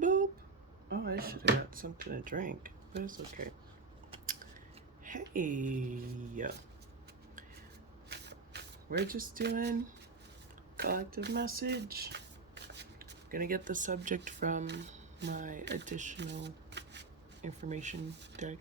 Boop. Oh, I should have got something to drink, but it's okay. Hey, we're just doing collective message. Gonna get the subject from my additional information deck.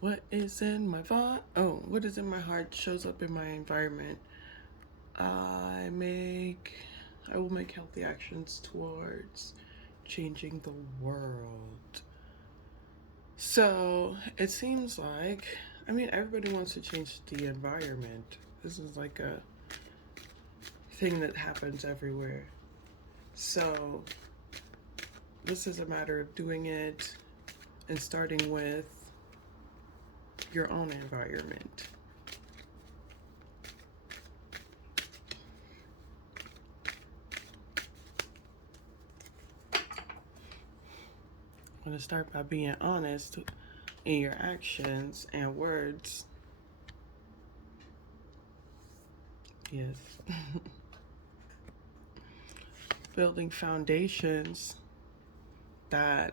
What is in my what is in my heart shows up in my environment. I will make healthy actions towards changing the world. So it seems like, everybody wants to change the environment. This is like a thing that happens everywhere. So this is a matter of doing it and starting with your own environment. I'm going to start by being honest in your actions and words. Yes. Building foundations that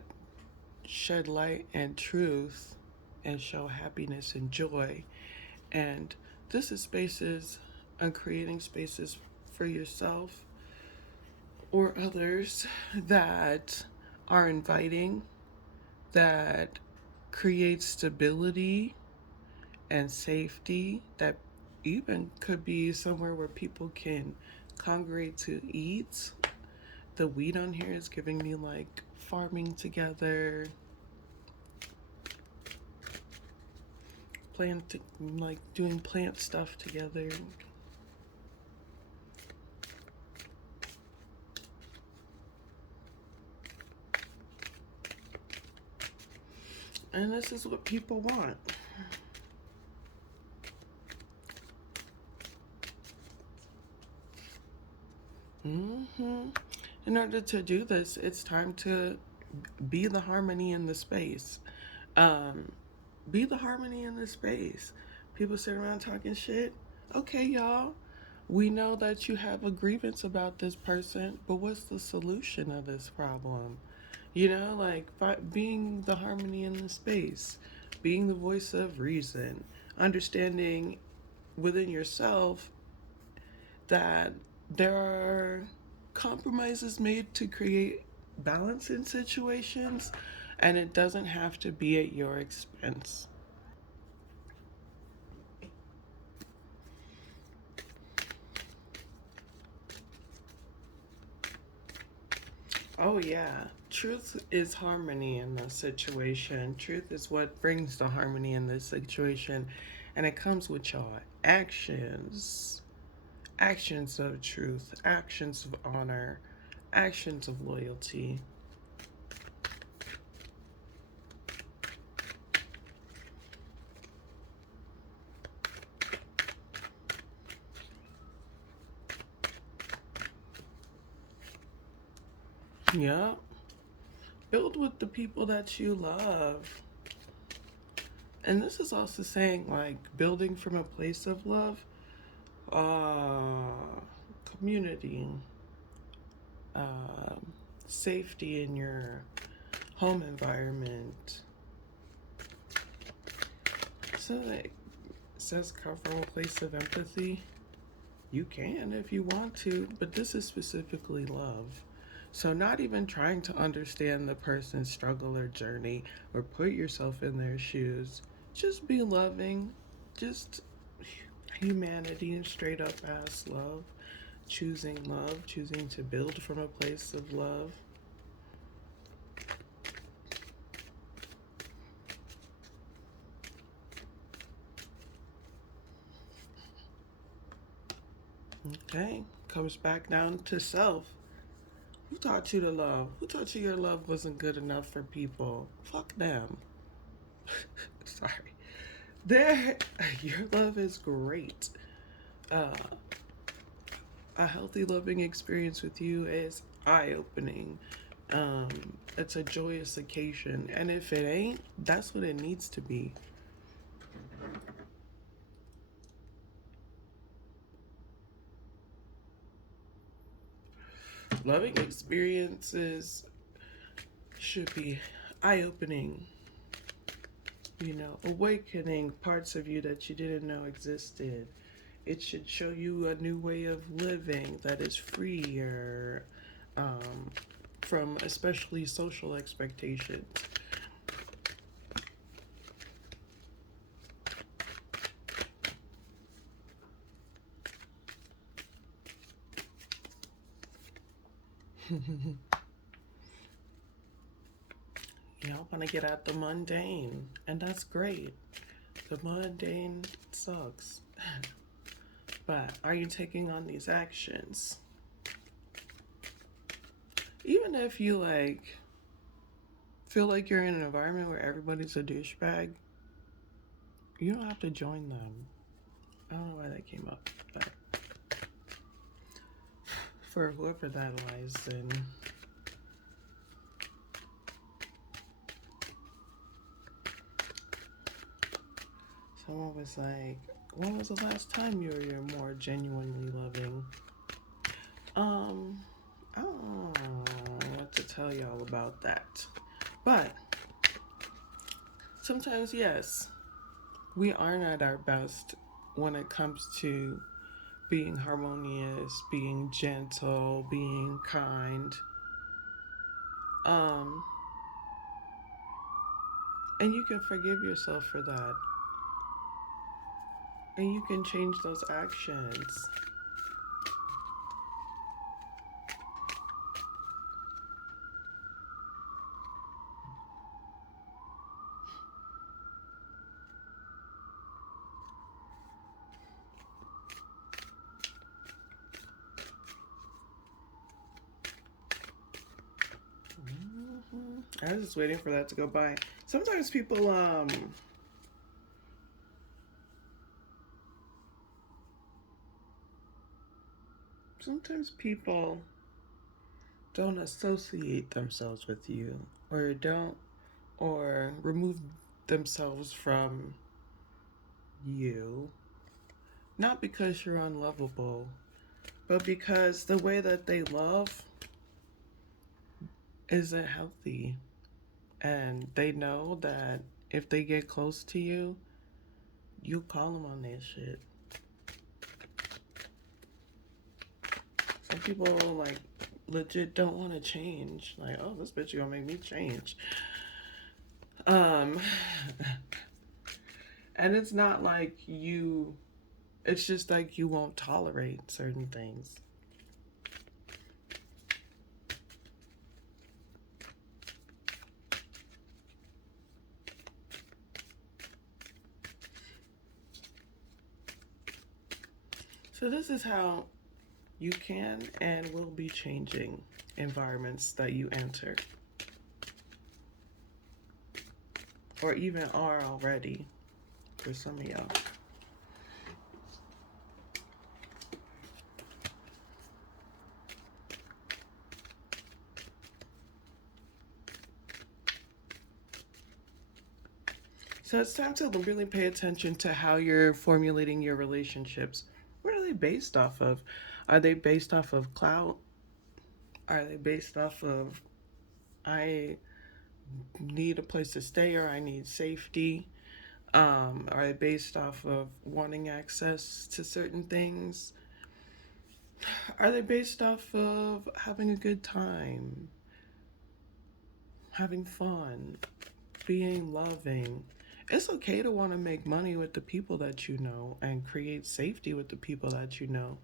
shed light and truth and show happiness and joy. And this is spaces on creating spaces for yourself or others that are inviting, that create stability and safety, that even could be somewhere where people can congregate to eat. The weed on here is giving me like farming together, like doing plant stuff together. And this is what people want. In order to do this, it's time to be the harmony in the space. Be the harmony in the space. People sit around talking shit. Okay, y'all. We know that you have a grievance about this person, but what's the solution of this problem? Like being the harmony in the space, being the voice of reason, understanding within yourself that there are compromises made to create balance in situations, and it doesn't have to be at your expense. Oh, yeah. Truth is harmony in this situation. Truth is what brings the harmony in this situation. And it comes with your actions. Actions of truth, actions of honor, actions of loyalty. Yeah. Build with the people that you love. And this is also saying, like, building from a place of love, community, uh, safety in your home environment. So it says come from a place of empathy. You can if you want to, but this is specifically love. So, not even trying to understand the person's struggle or journey or put yourself in their shoes. Just be loving. Just humanity and straight up ass love. Love, choosing to build from a place of love. Okay, comes back down to self. Who taught you to love? Who taught you your love wasn't good enough for people? Fuck them. Sorry. There, your love is great. Uh, a healthy loving experience with you is eye opening. Um, it's a joyous occasion, and if it ain't, that's what it needs to be. Loving experiences should be eye opening, awakening parts of you that you didn't know existed. It should show you a new way of living that is freer um, from especially social expectations. Want to get out the mundane, and that's great. The mundane sucks. But are you taking on these actions? Even if you feel like you're in an environment where everybody's a douchebag, you don't have to join them. I don't know why that came up, but for whoever that lies, then someone was like, when was the last time you were more genuinely loving? I don't know what to tell y'all about that. But sometimes, yes, we aren't at our best when it comes to being harmonious, being gentle, being kind. Um, and you can forgive yourself for that. And you can change those actions. I was just waiting for that to go by. Sometimes people don't associate themselves with you, or don't, or remove themselves from you, not because you're unlovable, but because the way that they love isn't healthy, and they know that if they get close to you, you call them on that shit. Some people legit don't want to change. Like, oh, this bitch gonna make me change. Um, and it's not like you. It's just like you won't tolerate certain things. So this is how you can and will be changing environments that you enter, or even are already for some of y'all. So it's time to really pay attention to how you're formulating your relationships. What are they based off of? Are they based off of clout? Are they based off of I need a place to stay or I need safety? Are they based off of wanting access to certain things? Are they based off of having a good time, having fun, being loving? It's okay to want to make money with the people that you know and create safety with the people that you know.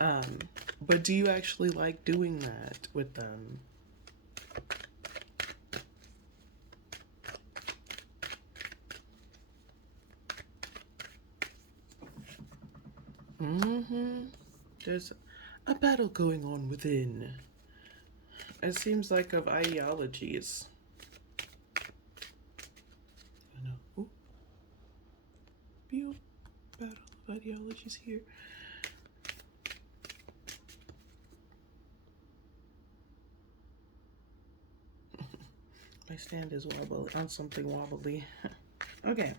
Um, but do you actually like doing that with them? Mm-hmm. There's a battle going on within. It seems like of ideologies. I know. Ooh, Battle of ideologies here. My stand is wobbly on something wobbly. Okay.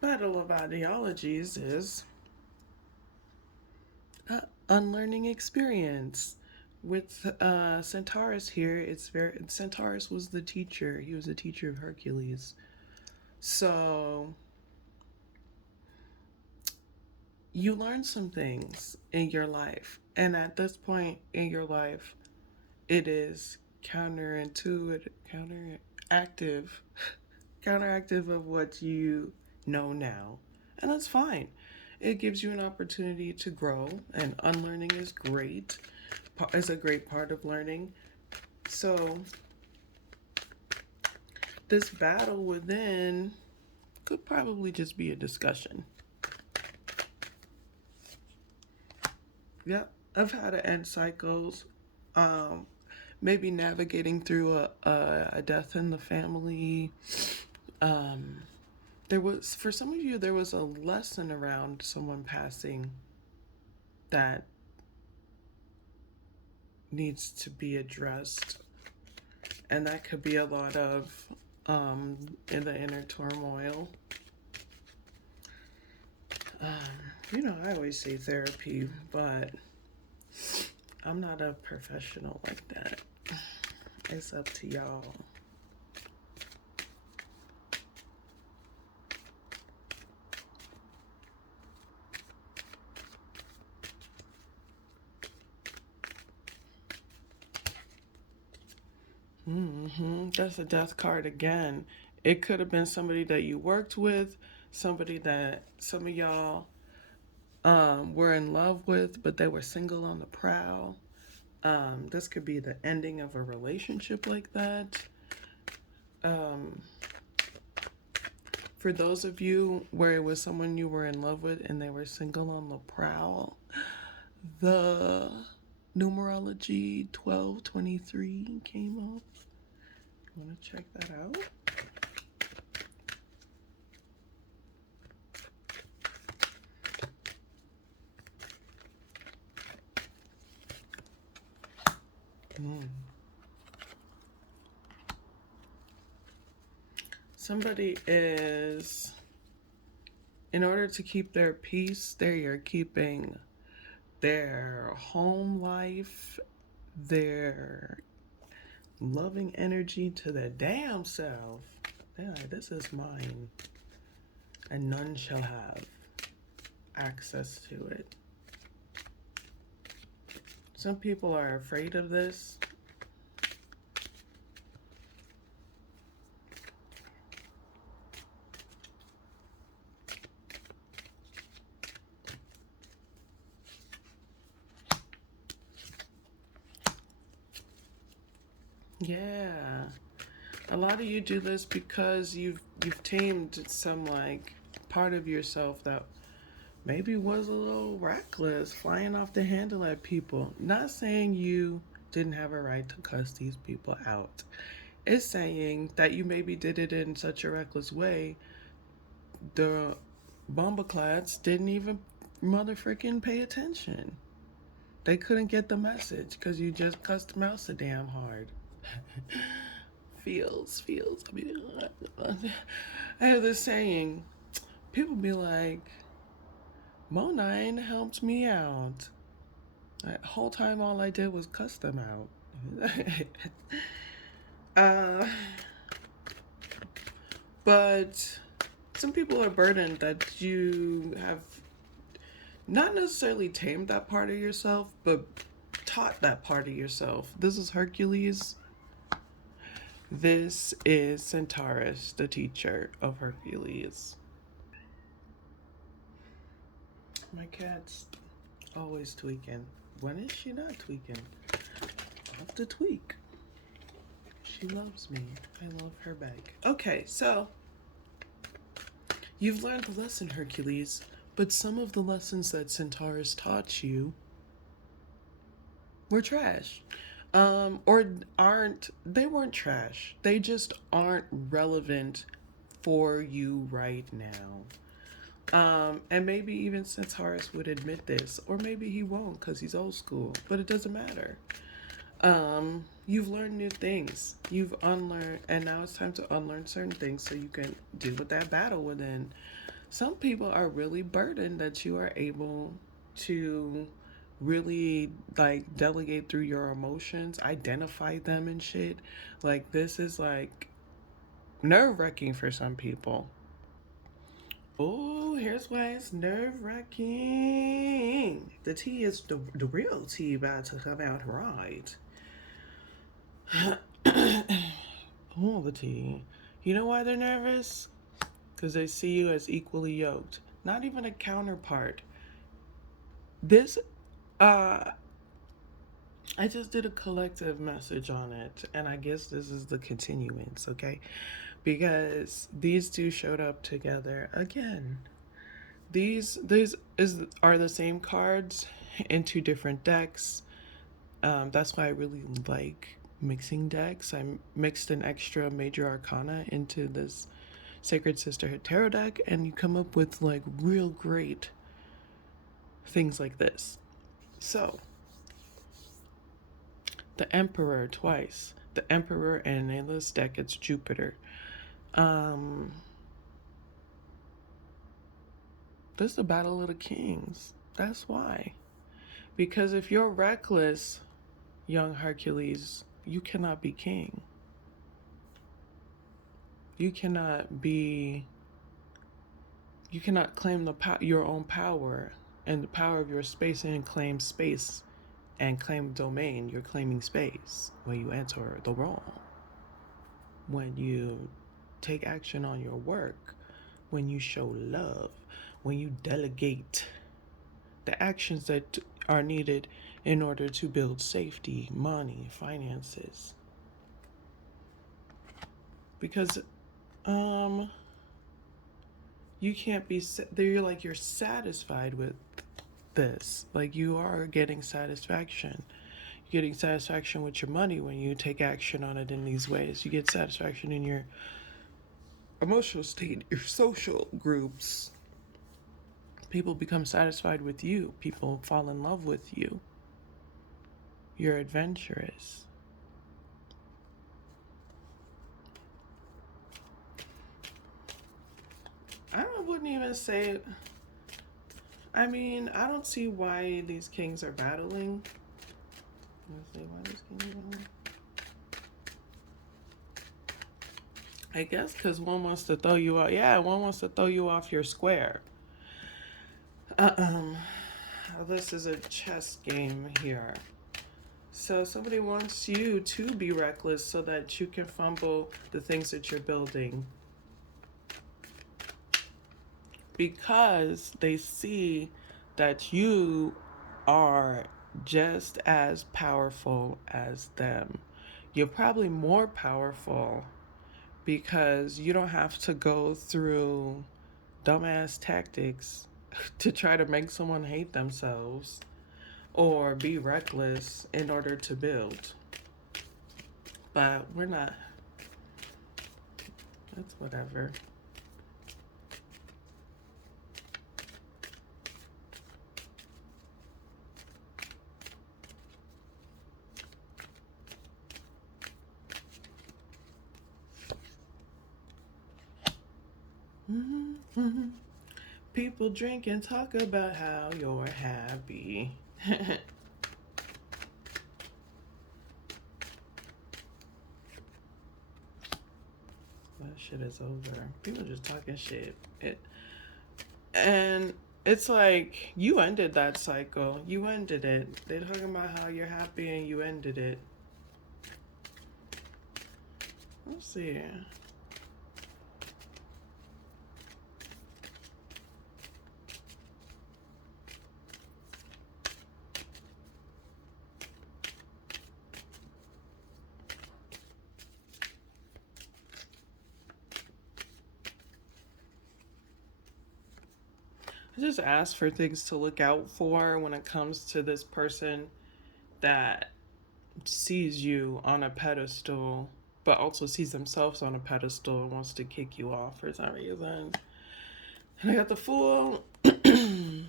Battle of ideologies is unlearning experience. With Centaurus here, it's very Centaurus was the teacher. He was the teacher of Hercules. So you learn some things in your life, and at this point in your life, it is counterintuitive, counteractive, counteractive of what you know now, and that's fine. It gives you an opportunity to grow, and unlearning is great. Is a great part of learning. So this battle within could probably just be a discussion. Yep, of how to end cycles. Um, Maybe navigating through a death in the family. Um, there was, for some of you, there was a lesson around someone passing that needs to be addressed. And that could be a lot of in the inner turmoil. I always say therapy, but I'm not a professional like that. It's up to y'all. That's a death card again. It could have been somebody that you worked with, somebody that some of y'all were in love with, but they were single on the prowl. This could be the ending of a relationship like that. For those of you where it was someone you were in love with and they were single on the prowl, the numerology 1223 came up. You want to check that out? Somebody is, in order to keep their peace, they are keeping their home life, their loving energy to their damn self. Yeah, this is mine, and none shall have access to it. Some people are afraid of this. Yeah. A lot of you do this because you've tamed some like part of yourself that maybe was a little reckless, flying off the handle at people. Not saying you didn't have a right to cuss these people out. It's saying that you maybe did it in such a reckless way. The bombaclats didn't even motherfucking pay attention. They couldn't get the message because you just cussed them out so damn hard. feels. I mean, I have this saying. People be like, Mo9 helped me out. The whole time all I did was cuss them out. uh, but some people are burdened that you have not necessarily tamed that part of yourself, but taught that part of yourself. This is Hercules. This is Centaurus, the teacher of Hercules. My cat's always tweaking. When is she not tweaking? Love to tweak. She loves me. I love her back. Okay, so you've learned the lesson, Hercules, But some of the lessons that Centaurus taught you were trash. Or aren't, they weren't trash. They just aren't relevant for you right now. And maybe even Centaurus would admit this, or maybe he won't because he's old school, but it doesn't matter. You've learned new things. You've unlearned, and now it's time to unlearn certain things so you can deal with that battle within. Some people are really burdened that you are able to really like delegate through your emotions, identify them and shit. Like this is like nerve wracking for some people. Oh, here's why it's nerve wracking. The tea is the real tea about to come out right. Oh, the tea. You know why they're nervous? Because they see you as equally yoked, not even a counterpart. This, uh, I just did a collective message on it, and I guess this is the continuance, okay? Because these two showed up together again. These are the same cards in two different decks. That's why I really like mixing decks. I mixed an extra major arcana into this Sacred Sisterhood tarot deck, and you come up with like real great things like this. So, the Emperor twice. The Emperor, and in this deck it's Jupiter. Um, this is the Battle of the Kings. That's why. Because if you're reckless, young Hercules, you cannot be king. You cannot be. You cannot claim your own power and the power of your space and claim space and claim domain. You're claiming space when you enter the role. When you take action on your work, when you show love, when you delegate the actions that are needed in order to build safety, money, finances. Because you can't be you're satisfied with this. Like you are getting satisfaction. You're getting satisfaction with your money when you take action on it in these ways. You get satisfaction in your emotional state, your social groups. People become satisfied with you. People fall in love with you. You're adventurous. Wouldn't even say. I mean, I don't see why these kings are battling. Let's see why these kings are battling. I guess because one wants to throw you out. Yeah, one wants to throw you off your square. This is a chess game here. So somebody wants you to be reckless so that you can fumble the things that you're building. Because they see that you are just as powerful as them. You're probably more powerful because you don't have to go through dumbass tactics to try to make someone hate themselves or be reckless in order to build. But we're not. That's whatever. Mm-hmm. People drink and talk about how you're happy. That shit is over. People just talking shit. And it's like, you ended that cycle. You ended it. They're talking about how you're happy and you ended it. Let's see. Just ask for things to look out for when it comes to this person that sees you on a pedestal, but also sees themselves on a pedestal and wants to kick you off for some reason. And I got the Fool, Knight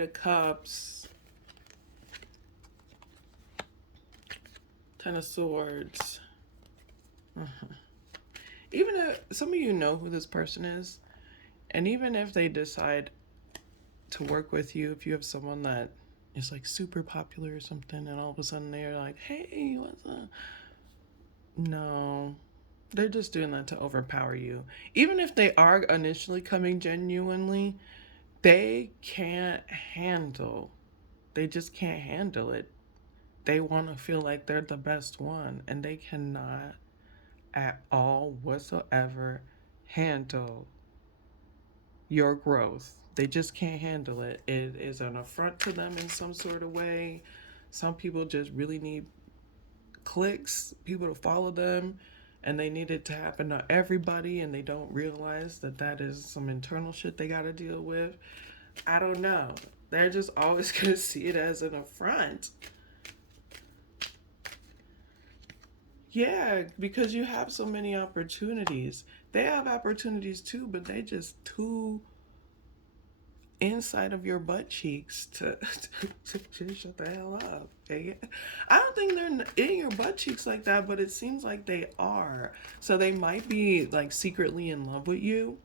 of Cups, Ten of Swords. Even if some of you know who this person is, and even if they decide to work with you, if you have someone that is like super popular or something, and all of a sudden they're like, hey, what's up? No, they're just doing that to overpower you. Even if they are initially coming genuinely, they can't handle, they just can't handle it. They want to feel like they're the best one, and they cannot at all whatsoever handle your growth. They just can't handle it. It is an affront to them in some sort of way. Some people just really need clicks, people to follow them, and they need it to happen to everybody, and they don't realize that that is some internal shit they got to deal with. I don't know. They're just always going to see it as an affront. Yeah, because you have so many opportunities. They have opportunities too, but they just too inside of your butt cheeks to shut the hell up. Okay? I don't think they're in your butt cheeks like that, but it seems like they are. So they might be like secretly in love with you.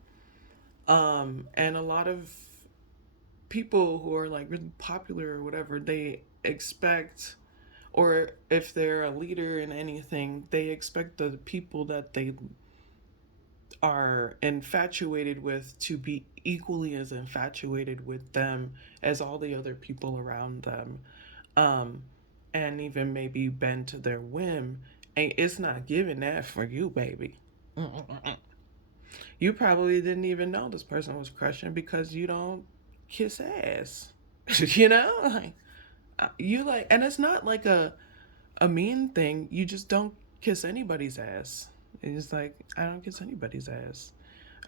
And a lot of people who are like really popular or whatever, they expect, or if they're a leader in anything, they expect the people that they are infatuated with to be equally as infatuated with them as all the other people around them, um, and even maybe bend to their whim. And it's not giving that for you, baby. You probably didn't even know this person was crushing because you don't kiss ass. You know, like you like, and it's not like a mean thing. You just don't kiss anybody's ass. It's like I don't kiss anybody's ass.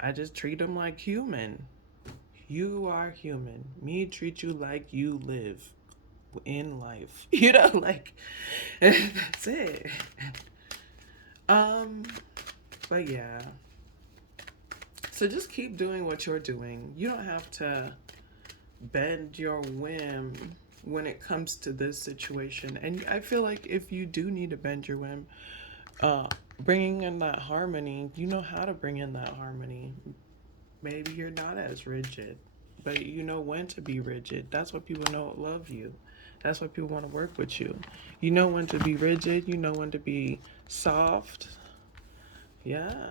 I just treat them like human. You are human. Me treat you like you live in life. You know, like that's it. Um, but yeah. So just keep doing what you're doing. You don't have to bend your whim when it comes to this situation. And I feel like if you do need to bend your whim, bringing in that harmony, you know how to bring in that harmony. Maybe you're not as rigid, but you know when to be rigid. That's what people know love you. That's why people want to work with you. You know when to be rigid. You know when to be soft. Yeah,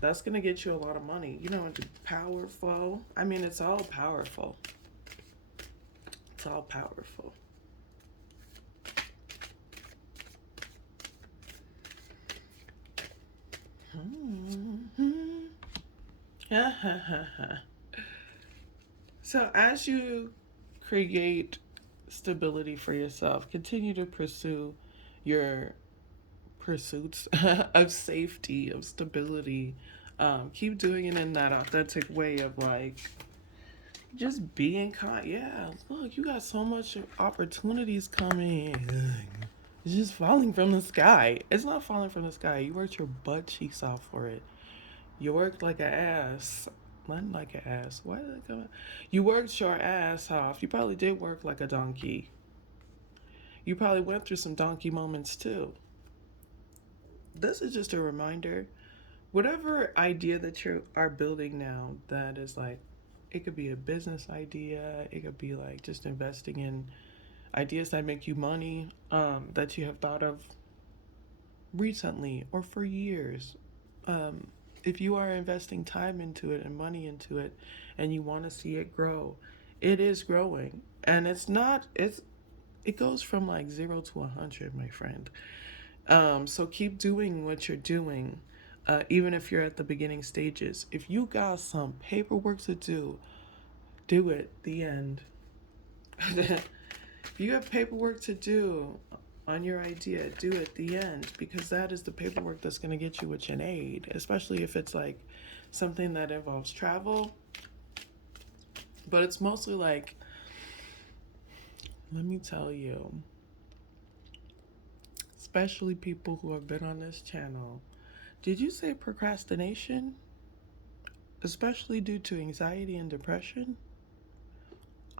that's gonna get you a lot of money. You know when to be powerful. I mean, it's all powerful. It's all powerful. So as you create stability for yourself, continue to pursue your pursuits of safety, of stability. Keep doing it in that authentic way of like just being yeah, look, you got so much opportunities coming. It's just falling from the sky. It's not falling from the sky. You worked your butt cheeks off for it. You worked like an ass. Not like an ass. Why did it come? You worked your ass off. You probably did work like a donkey. You probably went through some donkey moments too. This is just a reminder. Whatever idea that you are building now, that is like, it could be a business idea. It could be like just investing in ideas that make you money, that you have thought of recently or for years. Um, if you are investing time into it and money into it and you want to see it grow, it is growing. And it goes from like 0 to 100, my friend. So keep doing what you're doing, even if you're at the beginning stages. If you got some paperwork to do it. The end. If you have paperwork to do on your idea, do it. The end, because that is the paperwork that's going to get you what you need, especially if it's like something that involves travel. But it's mostly like, let me tell you, especially people who have been on this channel. Did you say procrastination? Especially due to anxiety and depression?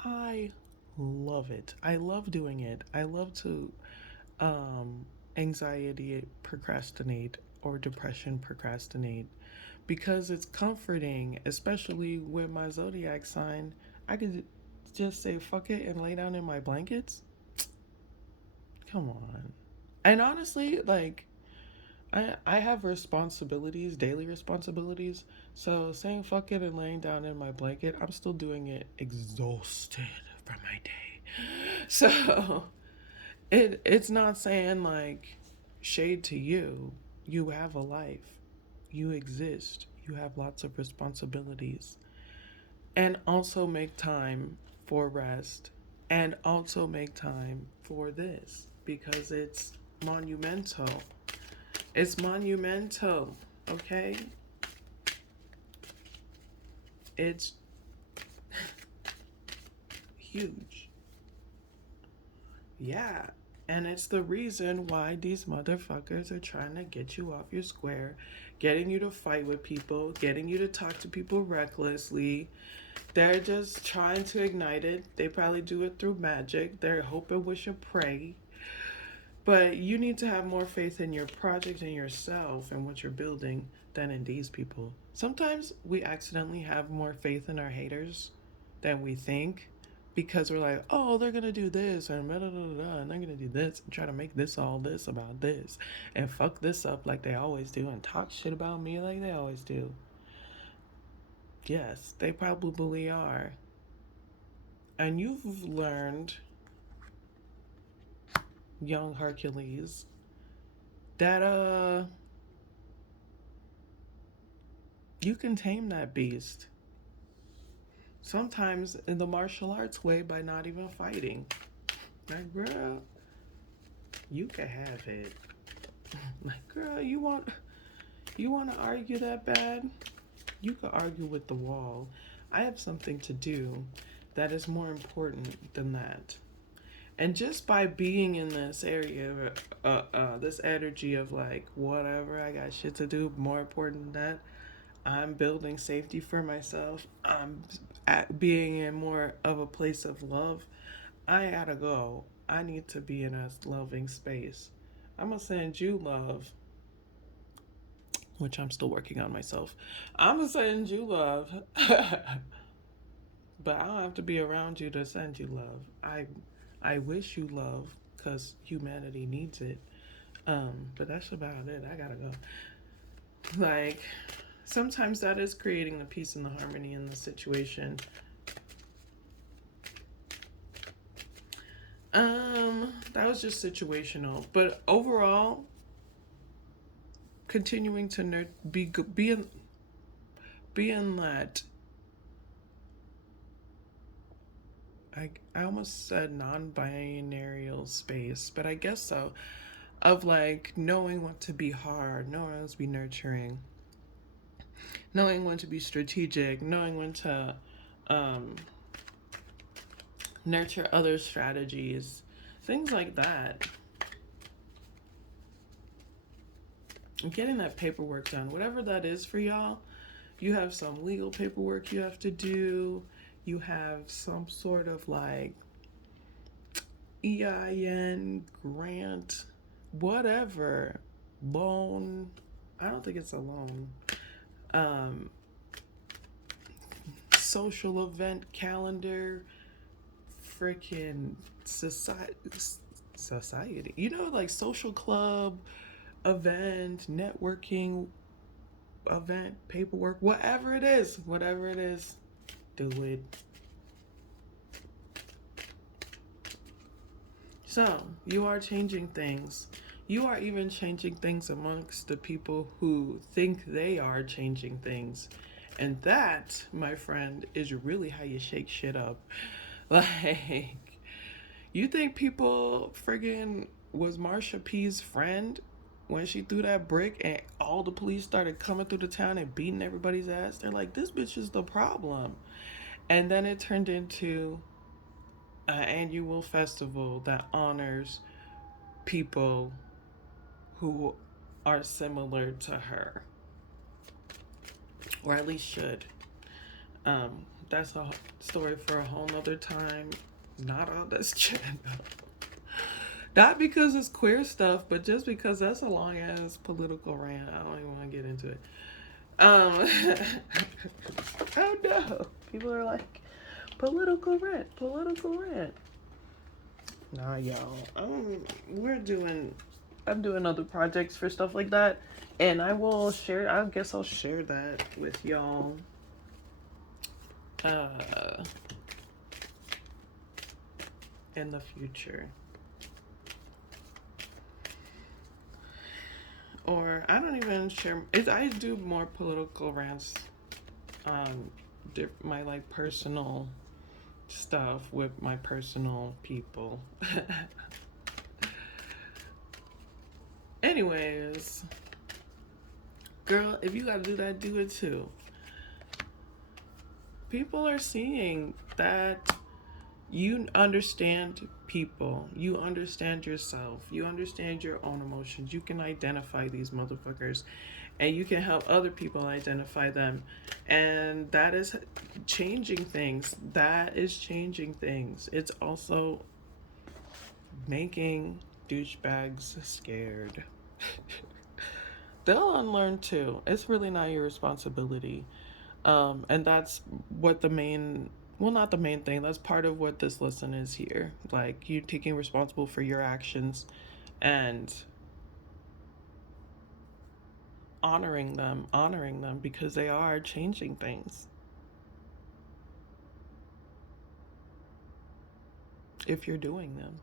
I love it. I love doing it. I love to um, anxiety procrastinate or depression procrastinate because it's comforting, especially with my zodiac sign. I could just say fuck it and lay down in my blankets. Come on. And honestly, like, I have responsibilities, daily responsibilities. So saying fuck it and laying down in my blanket, I'm still doing it exhausted from my day. So it's not saying like shade to you. You have a life. You exist. You have lots of responsibilities. And also make time for rest. And also make time for this because it's monumental. It's monumental, okay? It's huge. Yeah. And it's the reason why these motherfuckers are trying to get you off your square, getting you to fight with people, getting you to talk to people recklessly. They're just trying to ignite it. They probably do it through magic. They're hoping, wish, and pray. But you need to have more faith in your project and yourself and what you're building than in these people. Sometimes we accidentally have more faith in our haters than we think because we're like, oh, they're gonna do this and blah, blah, blah, blah, and they're gonna do this and try to make this all this about this and fuck this up like they always do and talk shit about me like they always do. Yes, they probably are. And you've learned, young Hercules, that you can tame that beast. Sometimes in the martial arts way by not even fighting. Like, girl, you can have it. Like, girl, you want to argue that bad? You could argue with the wall. I have something to do that is more important than that. And just by being in this area, this energy of like, whatever, I got shit to do, more important than that, I'm building safety for myself. I'm at being in more of a place of love. I gotta go. I need to be in a loving space. I'm gonna send you love, which I'm still working on myself. I'm gonna send you love, but I don't have to be around you to send you love. I wish you love because humanity needs it. But that's about it. I gotta go. Like, sometimes that is creating the peace and the harmony in the situation. That was just situational, but overall, continuing to be in that. I almost said non-binary space, but I guess so. Of like knowing what to be hard, knowing when to be nurturing, knowing when to be strategic, knowing when to um, nurture other strategies, things like that. Getting that paperwork done, whatever that is for y'all. You have some legal paperwork you have to do. You have some sort of like EIN grant, whatever, loan. I don't think it's a loan. Um, Social event calendar, freaking society. You know, like social club event, networking event, paperwork, whatever it is, do it. So, you are changing things. You are even changing things amongst the people who think they are changing things. And that, my friend, is really how you shake shit up. Like, you think people friggin' was Marsha P's friend when she threw that brick and all the police started coming through the town and beating everybody's ass? They're like, this bitch is the problem. And then it turned into an annual festival that honors people who are similar to her, or at least should. That's a story for a whole nother time. Not on this channel. Not because it's queer stuff, but just because that's a long ass political rant. I don't even want to get into it. Oh no. People are like, political rant, political rant. Nah, y'all. I'm doing other projects for stuff like that. And I guess I'll share that with y'all. Uh, in the future. Or I don't even share. I do more political rants, um, my like personal stuff with my personal people. Anyways, girl, if you gotta do that, do it too. People are seeing that you understand people, you understand yourself, you understand your own emotions, you can identify these motherfuckers, and you can help other people identify them. And that is changing things. That is changing things. It's also making douchebags scared. They'll unlearn too. It's really not your responsibility. And that's what the main, well, not the main thing, that's part of what this lesson is here. Like, you taking responsible for your actions and honoring them because they are changing things. If you're doing them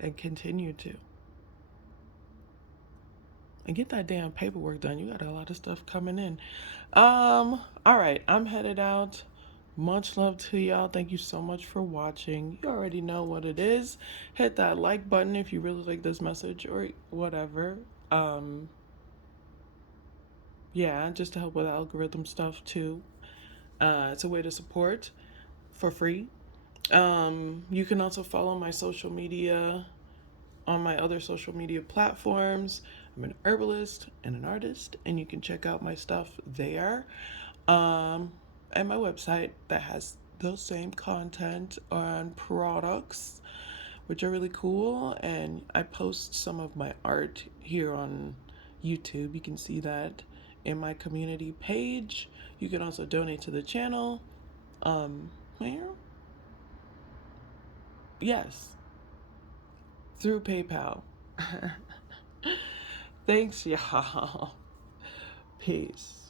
and continue to. And get that damn paperwork done. You got a lot of stuff coming in. All right, I'm headed out. Much love to y'all. Thank you so much for watching. You already know what it is. Hit that like button if you really like this message or whatever. Yeah, just to help with algorithm stuff too. It's a way to support for free. You can also follow my social media on my other social media platforms. I'm an herbalist and an artist, and you can check out my stuff there. And my website that has the same content on products, which are really cool. And I post some of my art here on YouTube. You can see that in my community page. You can also donate to the channel. Where? Yes, through PayPal. Thanks, y'all. Peace.